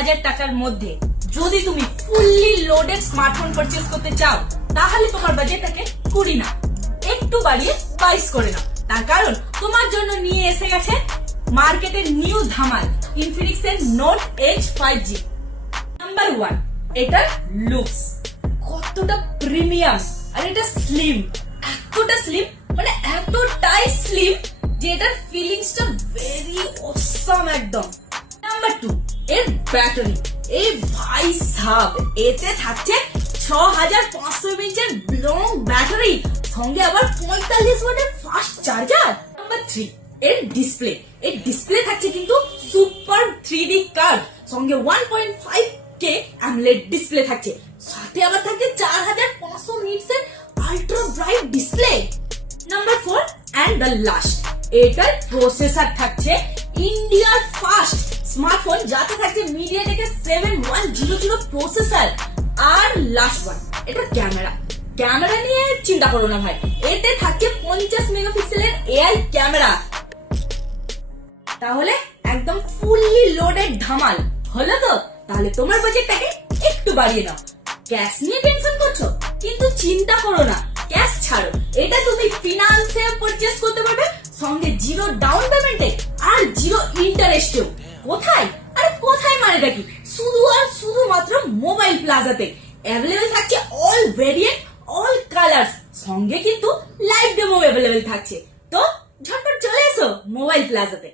10,000 টাকার মধ্যে যদি তুমি ফুললি লোডেড স্মার্টফোন পারচেজ করতে চাও তাহলে তোমার বাজেটটাকে 20 না একটু বাড়িয়ে 22 করে নাও। তার কারণ তোমার জন্য নিয়ে এসে গেছে মার্কেটের নিউ ধামাল ইনফিনিক্স এর নোট এজ 5G। নাম্বার 1, এটার লুকস কতটা প্রিমিয়াম আর এটা স্লিম, এতটা স্লিম মানে এতটাই স্লিম যে এটার ফিলিংসটা ভেরি অসাম একদম। নাম্বার 2, এর ব্যাটারি, এই ভাই সাব এতে থাকছে 6500 mAh লং ব্যাটারি, সঙ্গে আবার 45 ওয়াটের ফাস্ট চার্জার। নাম্বার 3, এর ডিসপ্লে, এর ডিসপ্লে থাকছে কিন্তু সুপার 3D কার্ভ, সঙ্গে 1.5K AMOLED ডিসপ্লে থাকছে, সাথে আবার থাকছে 4500 নিটস এর ultra bright display. Number 4 and the last, এটার প্রসেসর থাকছে ইন্ডিয়ার ফাস্ট স্মার্টফোন যাতে থাকছে মিডিয়াটেকের 7100 প্রসেসর। আর লাস্ট ওয়ান, এটা ক্যামেরা নিয়ে চিন্তা করো না ভাই, এতে থাকছে 50 মেগাপিক্সেলের এআই ক্যামেরা। তাহলে একদম ফুললি লোডেড ধামাল হলো তো? তাহলে তোমার বাজেটটাকে একটু বাড়িয়ে নাও। ক্যাশ নিয়ে টেনশন করছো কিন্তু চিন্তা করো না, ক্যাশ ছাড়ো, এটা তুমি ফিনান্সে পারচেজ করতে পারবে, সঙ্গে জিরো ডাউন পেমেন্টে আর জিরো ইন্টারেস্টেও। কোথায়? আরে কোথায় মানেটা কি, শুধু আর শুধুমাত্র মোবাইল প্লাজাতে অ্যাভেলেবেল থাকছে অল ভেরিয়েন্ট অল কালার্স, সঙ্গে কিন্তু লাইভ ডেমো অ্যাভেলেবেল থাকছে। তো ঝটপট চলে এসো মোবাইল প্লাজাতে।